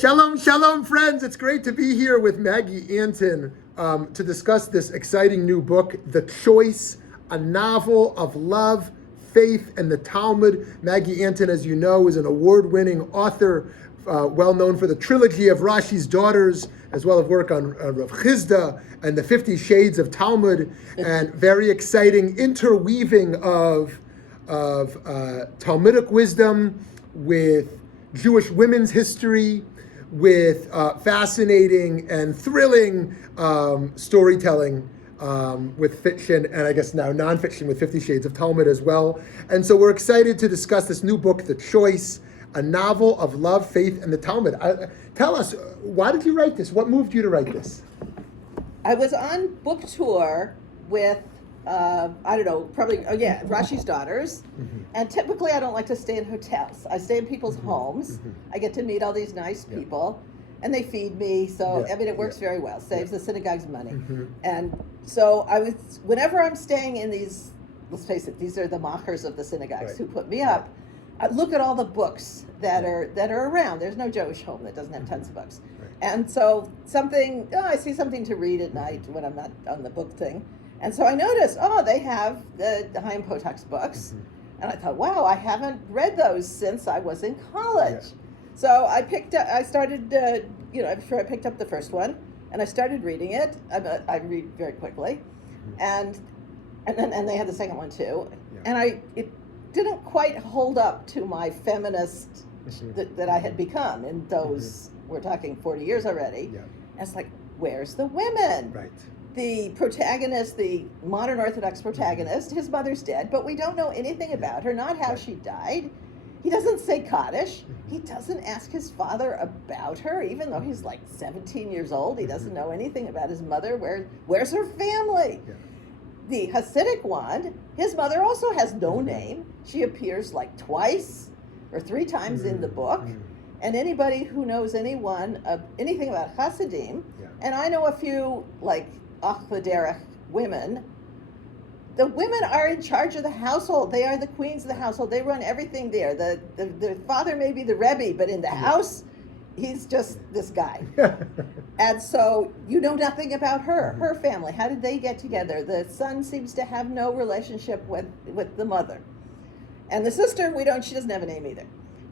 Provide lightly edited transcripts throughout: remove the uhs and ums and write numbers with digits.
Shalom, shalom, friends. It's great to be here with Maggie Anton to discuss this exciting new book, The Choice, a novel of love, faith, and the Talmud. Maggie Anton, as you know, is an award-winning author, well known for the trilogy of Rashi's Daughters, as well as work on Rav Chizda and the 50 Shades of Talmud, and very exciting interweaving of Talmudic wisdom with Jewish women's history, with fascinating and thrilling storytelling with fiction, and I guess now nonfiction with 50 Shades of Talmud as well. And so we're excited to discuss this new book, The Choice, a novel of love, faith, and the Talmud. Tell us, why did you write this? What moved you to write this? I was on book tour with Rashi's Daughters. Mm-hmm. And typically I don't like to stay in hotels. I stay in people's homes. Mm-hmm. I get to meet all these nice people, and they feed me. So, it works very well. Saves the synagogue's money. Mm-hmm. And so whenever I'm staying in these, let's face it, these are the machers of the synagogues who put me up. I look at all the books that are around. There's no Jewish home that doesn't have tons of books. Right. And so I see something to read at night when I'm not on the book thing. And so I noticed, they have the Chaim Potak's books. Mm-hmm. And I thought, wow, I haven't read those since I was in college. Yeah. So I picked up the first one, and I started reading it. I read very quickly. Mm-hmm. And they had the second one too. Yeah. And it didn't quite hold up to my feminist that I had become in those, we're talking 40 years already. Yeah. And it's like, where's the women? Right. The protagonist, the modern Orthodox protagonist, his mother's dead, but we don't know anything about her, not how she died. He doesn't say Kaddish. He doesn't ask his father about her, even though he's like 17 years old. He doesn't know anything about his mother. Where's her family? Yeah. The Hasidic one, his mother also has no name. She appears like twice or three times in the book. And anybody who knows anything about Hasidim, and I know a few like Achvaderech women, the women are in charge of the household. They are the queens of the household. They run everything there. The father may be the Rebbe, but in the house, he's just this guy. And so you know nothing about her family. How did they get together? The son seems to have no relationship with the mother. And the sister, she doesn't have a name either.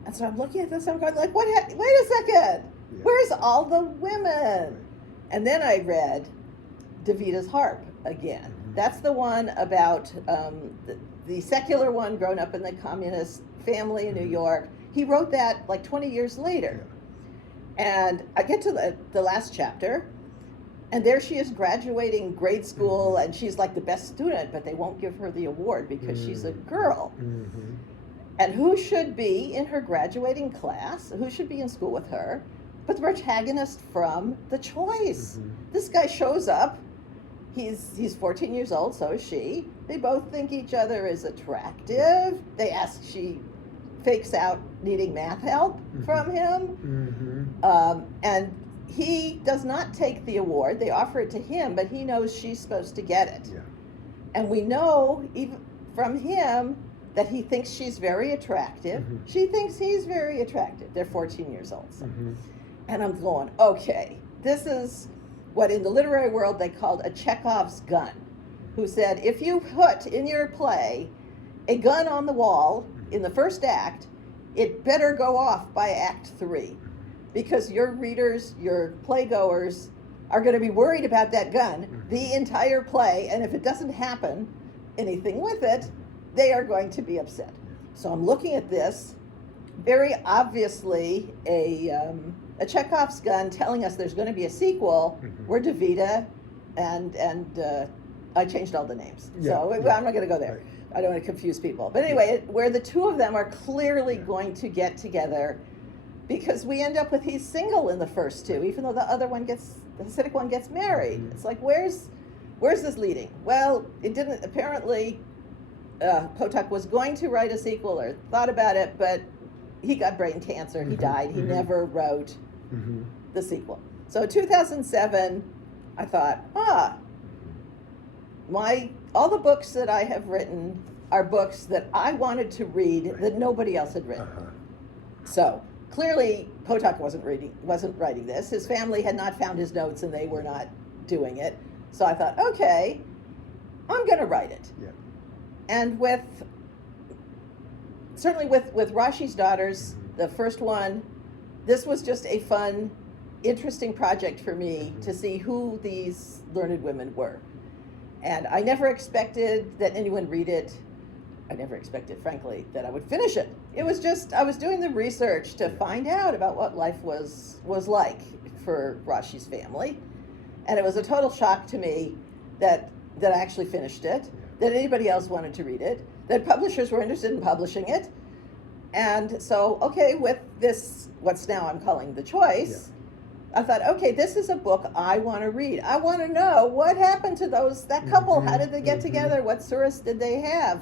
And so I'm looking at this, I'm going like, wait a second. Yeah. Where's all the women? And then I read Davita's Harp again. That's the one about the secular one, grown up in the communist family in New York. He wrote that like 20 years later. Yeah. And I get to the last chapter, and there she is graduating grade school, and she's like the best student, but they won't give her the award because she's a girl. Mm-hmm. And who should be in her graduating class, who should be in school with her, but the protagonist from The Choice. Mm-hmm. This guy shows up. He's 14 years old, so is she. They both think each other is attractive. She fakes out needing math help from him. Mm-hmm. And he does not take the award. They offer it to him, but he knows she's supposed to get it. Yeah. And we know even from him that he thinks she's very attractive. Mm-hmm. She thinks he's very attractive. They're 14 years old. So. Mm-hmm. And I'm going, okay, this is what in the literary world they called a Chekhov's gun, who said, if you put in your play a gun on the wall in the first act, it better go off by act 3, because your readers, your playgoers, are going to be worried about that gun the entire play, and if it doesn't happen, anything with it, they are going to be upset. So I'm looking at this, very obviously a Chekhov's gun telling us there's going to be a sequel where Davida and I changed all the names. So I'm not going to go there. Right. I don't want to confuse people. But anyway, where the two of them are clearly going to get together, because we end up with he's single in the first two, even though the Hasidic one gets married. It's like, where's this leading? Well, it didn't. Apparently, Potak was going to write a sequel or thought about it, but he got brain cancer. He died. He never wrote the sequel. So in 2007, I thought, all the books that I have written are books that I wanted to read that nobody else had written. So clearly Potok wasn't writing this. His family had not found his notes, and they were not doing it. So I thought, okay, I'm going to write it. Yeah. And certainly with Rashi's Daughters, the first one, this was just a fun, interesting project for me to see who these learned women were. And I never expected that anyone read it. I never expected, frankly, that I would finish it. It was just, I was doing the research to find out about what life was like for Rashi's family. And it was a total shock to me that I actually finished it, that anybody else wanted to read it, that publishers were interested in publishing it. And so, okay, with this, what's now I'm calling The Choice, I thought, okay, this is a book I want to read. I want to know what happened to that couple. How did they get together? What surahs did they have?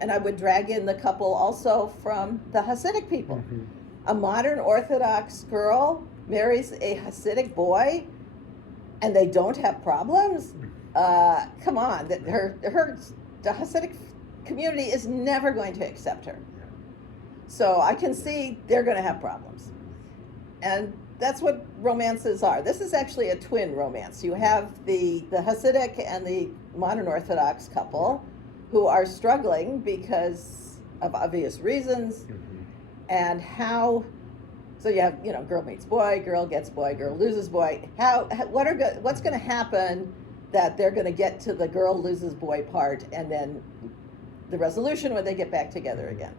And I would drag in the couple also from the Hasidic people. A modern Orthodox girl marries a Hasidic boy, and they don't have problems? Come on, the Hasidic community is never going to accept her. So I can see they're going to have problems. And that's what romances are. This is actually a twin romance. You have the Hasidic and the modern Orthodox couple who are struggling because of obvious reasons, and so you have, girl meets boy, girl gets boy, girl loses boy. What's going to happen that they're going to get to the girl loses boy part, and then the resolution when they get back together again.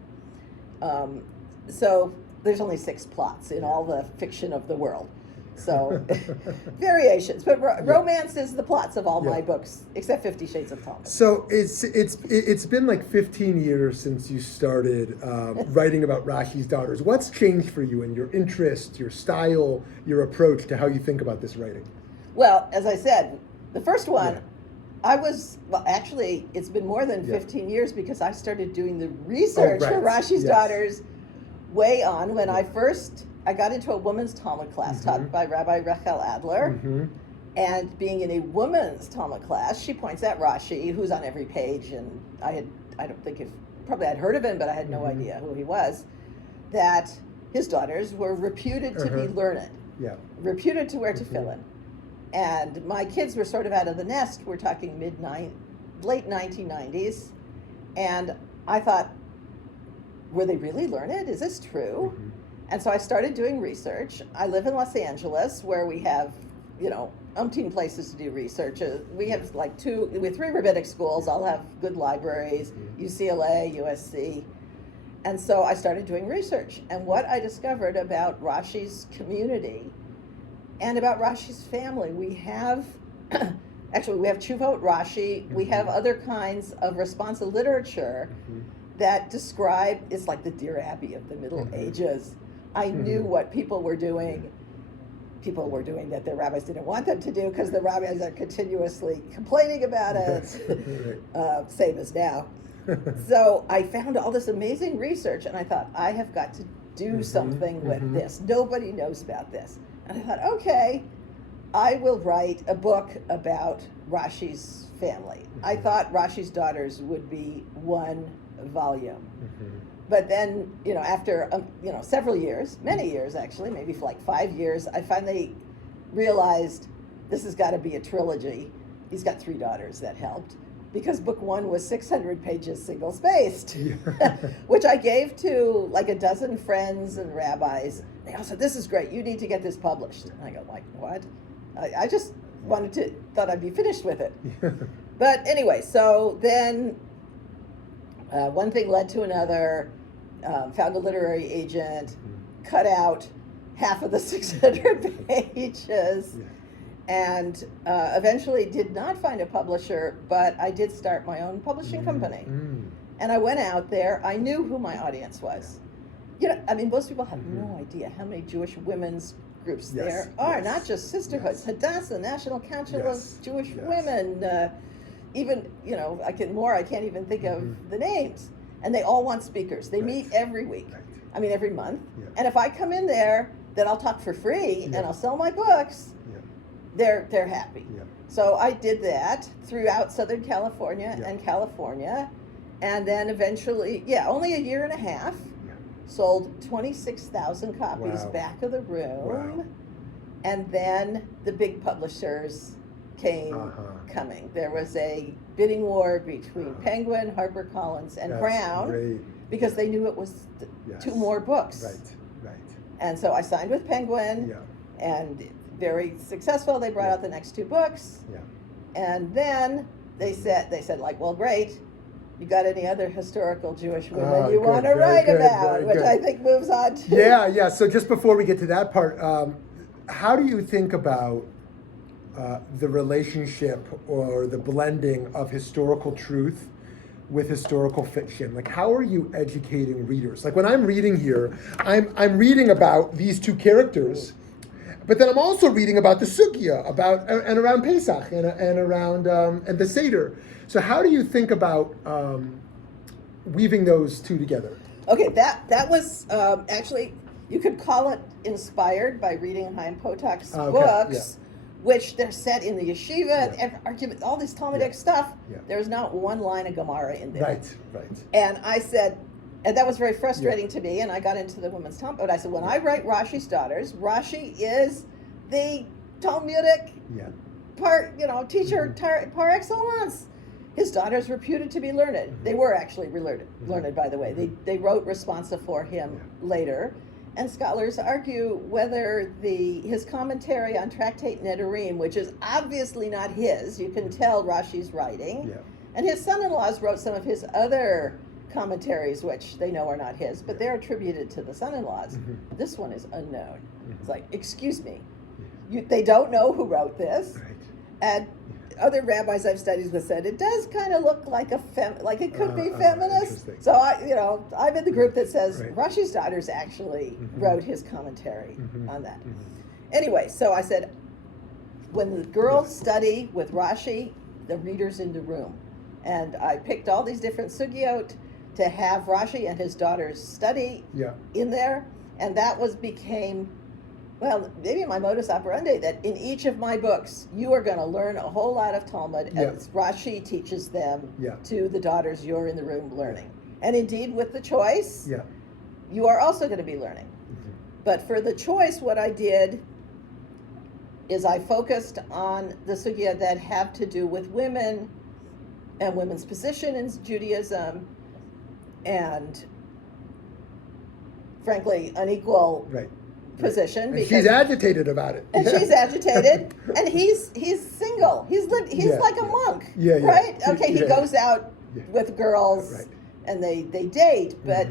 So there's only 6 plots in all the fiction of the world. So variations, but romance is the plots of all my books, except 50 Shades of Talmud. So it's been like 15 years since you started writing about Rashi's Daughters. What's changed for you in your interest, your style, your approach to how you think about this writing? Well, as I said, the first one, actually, it's been more than 15 years because I started doing the research for Rashi's Daughters way on when I got into a women's Talmud class taught by Rabbi Rachel Adler. And being in a women's Talmud class, she points at Rashi, who's on every page, and probably I'd heard of him, but I had no idea who he was, that his daughters were reputed to be learned, reputed to wear tefillin. And my kids were sort of out of the nest. We're talking late 1990s. And I thought, were they really learned? Is this true? And so I started doing research. I live in Los Angeles, where we have, umpteen places to do research. We have 3 rabbinic schools. All have good libraries, UCLA, USC. And so I started doing research. And what I discovered about Rashi's community and about Rashi's family, we have Tshuvot Rashi. We have other kinds of responsive literature that describe, it's like the Dear Abby of the Middle Ages. I knew what people were doing. People were doing that their rabbis didn't want them to do because the rabbis are continuously complaining about it, same as now. So I found all this amazing research, and I thought, I have got to do something with this. Nobody knows about this. And I thought, okay, I will write a book about Rashi's family. I thought Rashi's Daughters would be 1 volume. But then, after, several years, many years actually, maybe for 5 years, I finally realized this has got to be a trilogy. He's got 3 daughters. That helped. Because book 1 was 600 pages single-spaced, which I gave to a dozen friends and rabbis. They all said, this is great. You need to get this published. And I go, what? I just thought I'd be finished with it. But anyway, so then one thing led to another, found a literary agent, cut out half of the 600 pages, and eventually did not find a publisher, but I did start my own publishing company. And I went out there. I knew who my audience was. Most people have no idea how many Jewish women's groups there are, not just sisterhoods, Hadassah, National Council of Jewish Women, even, I can't even think of the names. And they all want speakers. They meet every week. Every month. And if I come in there, then I'll talk for free and I'll sell my books. They're happy. So I did that throughout Southern California and California. And then eventually, only a year and a half. sold 26,000 copies Wow. back of the room. Wow. And then the big publishers came coming. There was a bidding war between Penguin, HarperCollins, and That's Brown great. because they knew it was Yes. 2 more books. Right. And so I signed with Penguin, Yeah. and very successful. They brought out the next 2 books. Yeah. And then they said like, well, great. You got any other historical Jewish women you want to write about? Which I think moves on to. Yeah. So just before we get to that part, how do you think about the relationship or the blending of historical truth with historical fiction? Like, how are you educating readers? Like, when I'm reading here, I'm reading about these 2 characters, but then I'm also reading about the sugya, about and around Pesach and around and the Seder. So how do you think about weaving those 2 together? Okay, that was actually, you could call it inspired by reading Chaim Potak's books, which they're set in the yeshiva, and argument, all this Talmudic stuff. Yeah. There's not one line of Gemara in there. Right. And I said, and that was very frustrating to me, and I got into the women's Talmud, but I said, when I write Rashi's daughters, Rashi is the Talmudic teacher par excellence. His daughters reputed to be learned. They were actually learned, by the way. They wrote responsa for him later. And scholars argue whether his commentary on Tractate Nedarim, which is obviously not his, you can tell Rashi's writing, and his son-in-laws wrote some of his other commentaries, which they know are not his, but they're attributed to the son-in-laws. This one is unknown. It's like, excuse me, they don't know who wrote this, and other rabbis I've studied with said it does kind of look like it could be feminist. So I'm in the group that says Rashi's daughters actually wrote his commentary on that. Anyway, so I said, when the girls study with Rashi, the reader's in the room, and I picked all these different sugyot to have Rashi and his daughters study in there, and that became. Well, maybe my modus operandi, that in each of my books, you are going to learn a whole lot of Talmud as Rashi teaches them to the daughters you're in the room learning. And indeed, with the choice, you are also going to be learning. But for the choice, what I did is I focused on the sugya that have to do with women and women's position in Judaism and, frankly, unequal position, because she's agitated about it, and she's agitated, and he's single. He's like a monk, right? Okay, he goes out with girls, and they date. But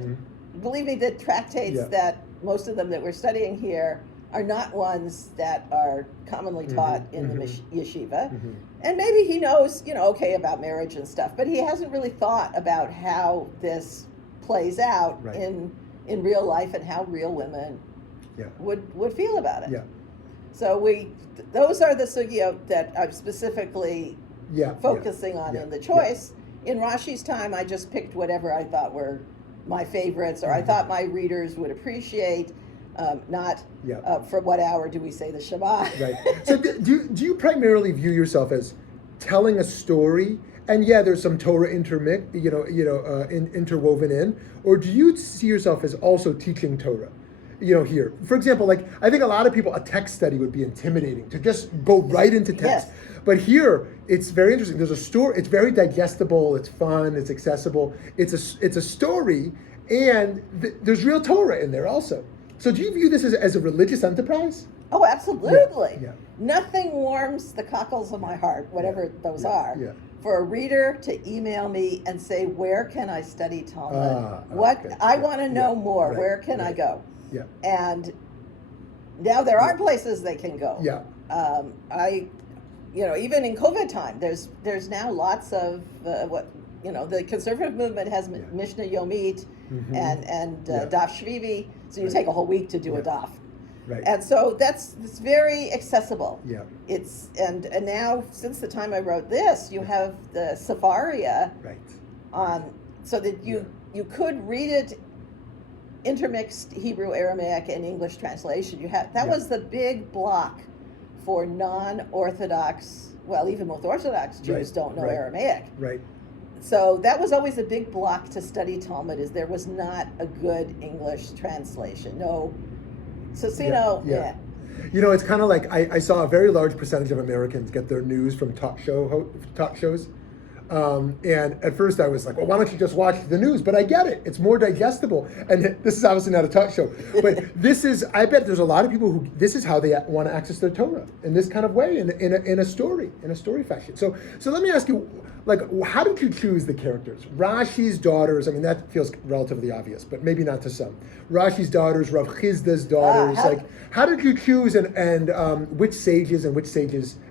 believe me, the tractates that most of them that we're studying here are not ones that are commonly taught in the yeshiva. And maybe he knows, about marriage and stuff, but he hasn't really thought about how this plays out in real life and how real women would feel about it. So those are the sugyot that I'm specifically focusing on in the choice. In Rashi's time, I just picked whatever I thought were my favorites, or I thought my readers would appreciate. Not for what hour do we say the Shema? So do you primarily view yourself as telling a story, and there's some Torah interwoven in, or do you see yourself as also teaching Torah? Here, for example, like I think a lot of people, a text study would be intimidating to just go right into text. But here, it's very interesting. There's a story. It's very digestible. It's fun. It's accessible. It's a story, and there's real Torah in there also. So do you view this as a religious enterprise? Oh, absolutely. Nothing warms the cockles of my heart, whatever those are, for a reader to email me and say, where can I study Talmud? I want to know more. Where can I go? And now there are places they can go. Even in COVID time, there's now lots of the conservative movement has Mishnah Yomit and Daf Shvivi, so you take a whole week to do a daf. And so it's very accessible. It's and now since the time I wrote this, you have the Sefaria on, so that you could read it intermixed Hebrew, Aramaic, and English translation. That was the big block for non-Orthodox. Well, even most Orthodox Jews don't know Aramaic. So that was always a big block to study Talmud, is there was not a good English translation. No. So, yeah. You know, it's kind of like I saw a very large percentage of Americans get their news from talk shows. And at first I was like, well, why don't you just watch the news? But I get it. It's more digestible. And this is obviously not a talk show. But I bet there's a lot of people who, this is how they want to access their Torah, in this kind of way, in a story fashion. So let me ask you, like, how did you choose the characters? Rashi's daughters, I mean, that feels relatively obvious, but maybe not to some. Rashi's daughters, Rav Chizda's daughters, how did you choose and which sages and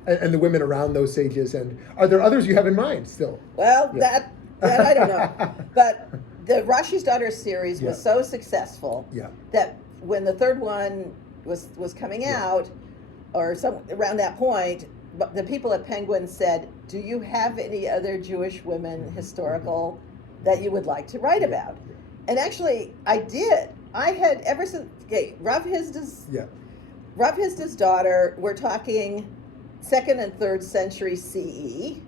and the women around those sages, and are there others you have in mind still? Well, that I don't know. But the Rashi's Daughters series was so successful that when the third one was coming out, or around that point, the people at Penguin said, do you have any other Jewish women historical that you would like to write about? And actually, I did. I had, ever since, Rav Hizda's daughter, we're talking 2nd and 3rd century CE.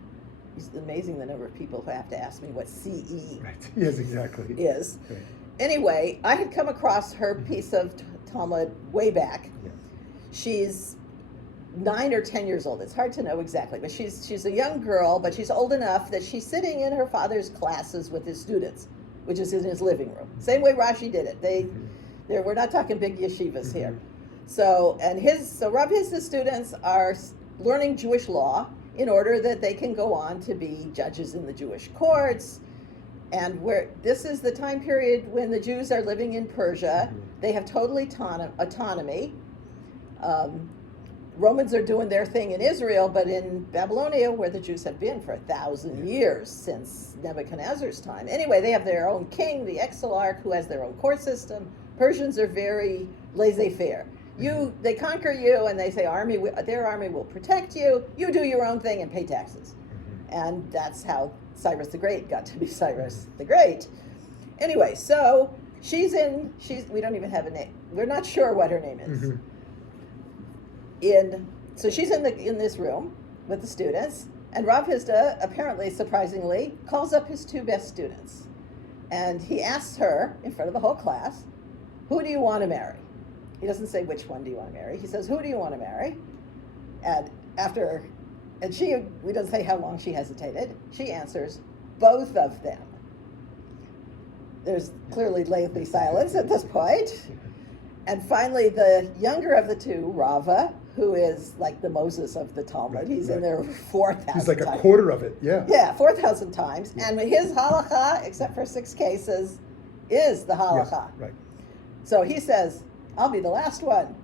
It's amazing the number of people who have to ask me what CE Yes, exactly. is. Right. Anyway, I had come across her piece of Talmud way back. Yeah. She's 9 or 10 years old. It's hard to know exactly, but she's a young girl, but she's old enough that she's sitting in her father's classes with his students, which is in his living room. Same way Rashi did it. We're not talking big yeshivas here. So Rav Hizda's students are learning Jewish law in order that they can go on to be judges in the Jewish courts. And this is the time period when the Jews are living in Persia. They have totally autonomy. Romans are doing their thing in Israel, but in Babylonia, where the Jews have been for 1,000 years, since Nebuchadnezzar's time. Anyway, they have their own king, the Exilarch, who has their own court system. Persians are very laissez-faire. They conquer you, and they say their army will protect you. You do your own thing and pay taxes. And that's how Cyrus the Great got to be Cyrus the Great. Anyway, so we don't even have a name. We're not sure what her name is. So she's in this room with the students, and Rav Hizda, apparently, surprisingly, calls up his 2 best students. And he asks her, in front of the whole class, who do you want to marry? He doesn't say which one do you want to marry. He says, who do you want to marry? And we don't say how long she hesitated. She answers, both of them. There's clearly lengthy silence at this point. And finally, the younger of the 2, Rava, who is like the Moses of the Talmud. He's in there 4,000 times. He's like a quarter of it, Yeah, 4,000 times. And his halacha, except for 6 cases, is the halacha. Right. So he says, I'll be the last one.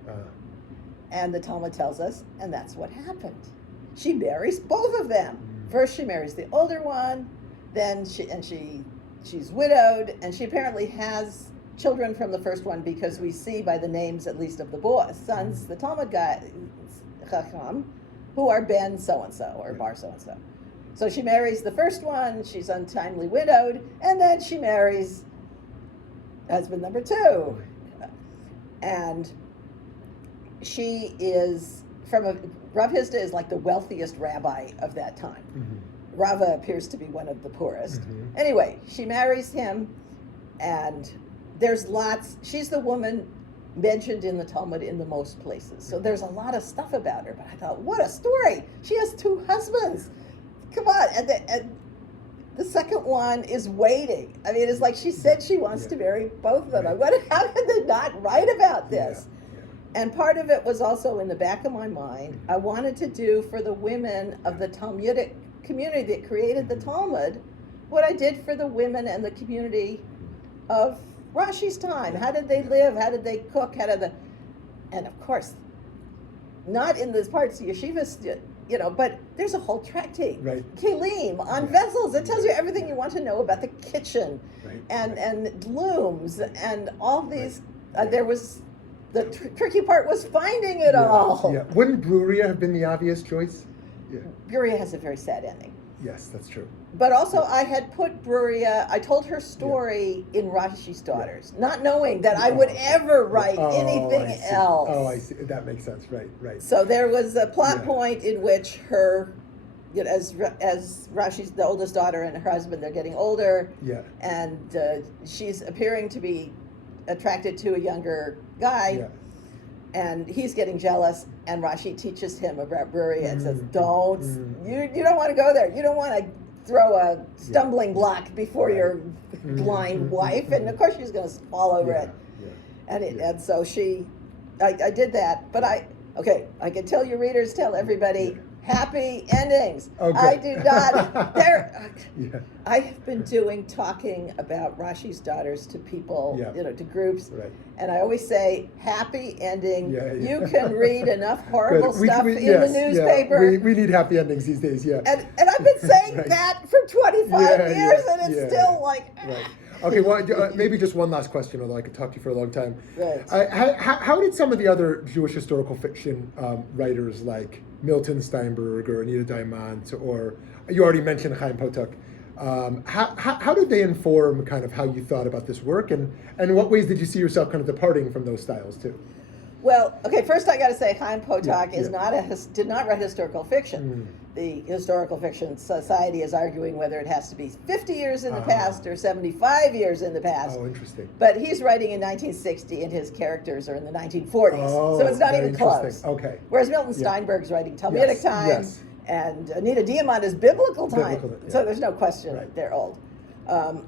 And the Talmud tells us, and that's what happened. She marries both of them. First she marries the older one, then she's widowed, and she apparently has children from the first one, because we see by the names, at least of the sons, the Talmud guy, Chacham, who are Ben so-and-so, or Bar so-and-so. So she marries the first one, she's untimely widowed, and then she marries husband number 2. And she is Rav Hizda is like the wealthiest rabbi of that time. Rava appears to be one of the poorest. Anyway, she marries him, and she's the woman mentioned in the Talmud in the most places. So there's a lot of stuff about her, but I thought, what a story. She has 2 husbands. Come on. And the second one is waiting. I mean, it's like she said she wants to marry both of them. How did they not write about this? And part of it was also in the back of my mind. I wanted to do for the women of the Talmudic community that created the Talmud what I did for the women and the community of Rashi's time. How did they live? How did they cook? And of course, not in those parts of yeshivas, but there's a whole tractate, Kelim, on vessels. It tells you everything you want to know about the kitchen, and looms, and all these. There was the tricky part was finding it all. Yeah. Wouldn't Bruria have been the obvious choice? Yeah. Bruria has a very sad ending. Yes, that's true. But also, I had put Bruria, I told her story in Rashi's Daughters, not knowing that I would ever write anything else. Oh, I see. That makes sense. Right. So there was a plot point in which her as Rashi's the oldest daughter and her husband, they're getting older. Yeah. And she's appearing to be attracted to a younger guy. Yeah. And he's getting jealous, and Rashi teaches him about Bruri and says, you don't want to go there. You don't want to throw a stumbling block before your blind wife. And of course she's going to fall over it. Yeah. And so I did that. But I can tell your readers, tell everybody, happy endings. Okay. I do not. I have been talking about Rashi's daughters to people, to groups, and I always say, happy ending. You can read enough horrible stuff in the newspaper. Yeah. We need happy endings these days. Yeah. And I've been saying that for 25 years, and it's still like. Right. Okay, well, maybe just one last question, although I could talk to you for a long time. Right. How did some of the other Jewish historical fiction writers like Milton Steinberg or Anita Diamant, or you already mentioned Chaim Potok, how did they inform kind of how you thought about this work, and in what ways did you see yourself kind of departing from those styles too? Well, okay, first I got to say Chaim Potok did not write historical fiction. The Historical Fiction Society is arguing whether it has to be 50 years in the past or 75 years in the past. Oh, interesting. But he's writing in 1960 and his characters are in the 1940s. So it's not even close. Okay. Whereas Milton Steinberg's writing Talmudic time, and Anita Diamant is biblical time. So there's no question they're old.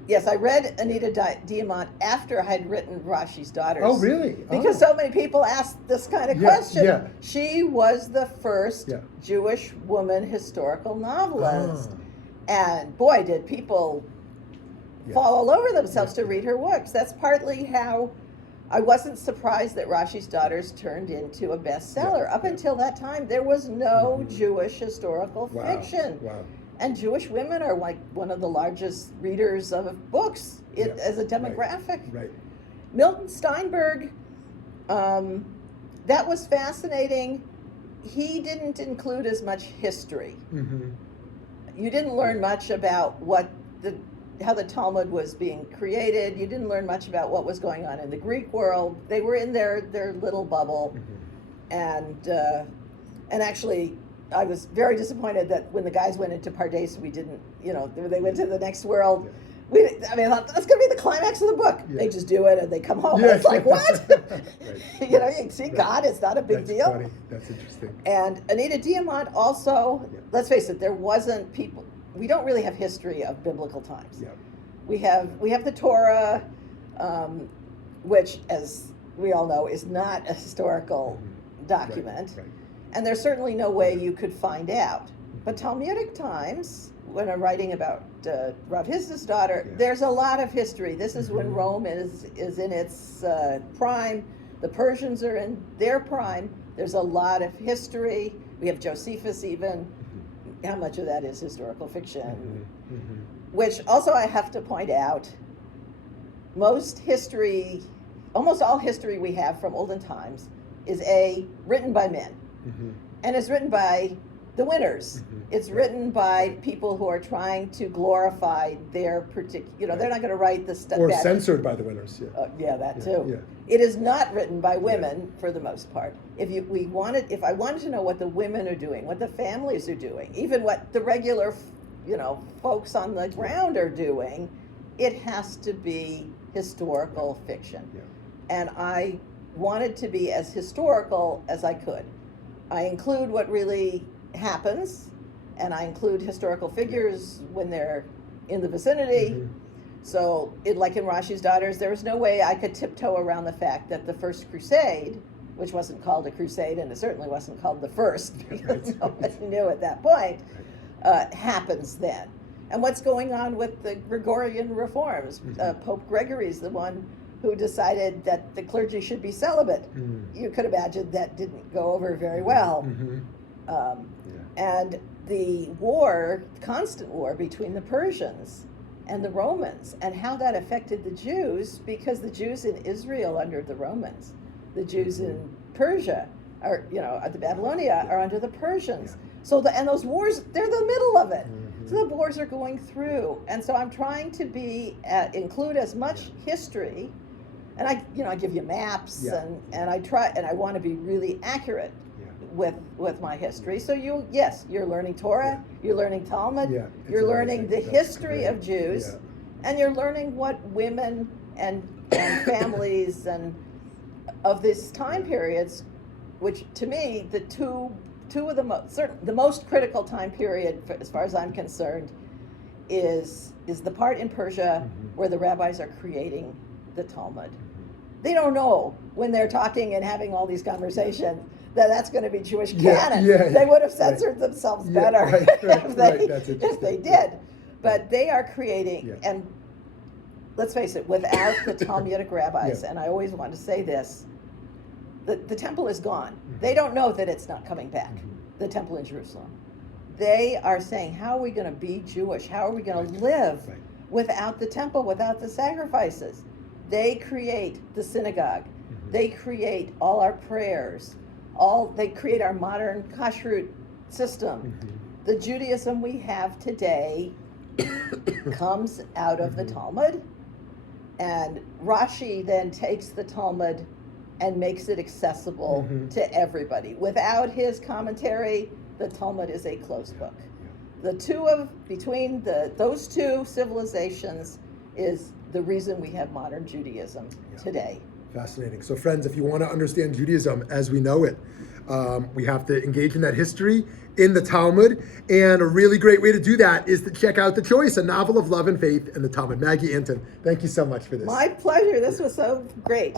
Yes, I read Anita Diamant after I had written Rashi's Daughters. Oh, really? Because so many people asked this kind of question. Yeah. She was the first Jewish woman historical novelist. And boy, did people fall all over themselves to read her works. That's partly how I wasn't surprised that Rashi's Daughters turned into a bestseller. Up until that time, there was no Jewish historical fiction. Wow. And Jewish women are like one of the largest readers of books as a demographic. Right. Milton Steinberg, that was fascinating. He didn't include as much history. You didn't learn much about how the Talmud was being created. You didn't learn much about what was going on in the Greek world. They were in their little bubble, and actually, I was very disappointed that when the guys went into Pardes, we didn't, they went to the next world. I thought that's going to be the climax of the book. They just do it and they come home. And it's like, what? You see God, it's not a big deal. Funny. That's interesting. And Anita Diamant also, let's face it, we don't really have history of biblical times. We have the Torah, which, as we all know, is not a historical document. Right. And there's certainly no way you could find out. But Talmudic times, when I'm writing about Rav Hizda's daughter, there's a lot of history. This is when Rome is in its prime. The Persians are in their prime. There's a lot of history. We have Josephus even. How much of that is historical fiction? Which also I have to point out, almost all history we have from olden times is written by men. And it's written by the winners. It's written by people who are trying to glorify their particular, they're not going to write the stuff. Or censored by the winners. That too. It is not written by women for the most part. If I wanted to know what the women are doing, what the families are doing, even what the regular, folks on the ground are doing, it has to be historical fiction. And I wanted to be as historical as I could. I include what really happens, and I include historical figures when they're in the vicinity. So, like in Rashi's Daughters, there was no way I could tiptoe around the fact that the First Crusade, which wasn't called a crusade, and it certainly wasn't called the first, because nobody knew at that point, happens then. And what's going on with the Gregorian reforms? Pope Gregory's the one who decided that the clergy should be celibate. You could imagine that didn't go over very well. And the constant war between the Persians and the Romans, and how that affected the Jews, because the Jews in Israel under the Romans, the Jews in Persia the Babylonia are under the Persians. So and those wars, they're the middle of it. So the wars are going through, and so I'm trying to include as much history. And I give you maps, and I try, and I want to be really accurate. with my history. So you're learning Torah, you're learning Talmud, Yeah, it's you're learning the amazing. That's history great. of Jews, Yeah. and you're learning what women and families and of this time periods, which to me the two of the most critical time period, as far as I'm concerned, is the part in Persia where the rabbis are creating the Talmud. They don't know when they're talking and having all these conversations that that's going to be Jewish canon. They would have censored themselves better if they did. But they are creating, and let's face it, without the Talmudic rabbis, and I always want to say this, the temple is gone. They don't know that it's not coming back, the temple in Jerusalem. They are saying, how are we going to be Jewish? How are we going to live without the temple, without the sacrifices? They create the synagogue. They create all our prayers. They create our modern kashrut system. The Judaism we have today comes out of the Talmud, and Rashi then takes the Talmud and makes it accessible to everybody. Without his commentary, the Talmud is a closed book. Between those two civilizations is the reason we have modern Judaism today. Fascinating. So friends, if you want to understand Judaism as we know it, we have to engage in that history in the Talmud. And a really great way to do that is to check out The Choice, a novel of love and faith in the Talmud. Maggie Anton, thank you so much for this. My pleasure. This was so great.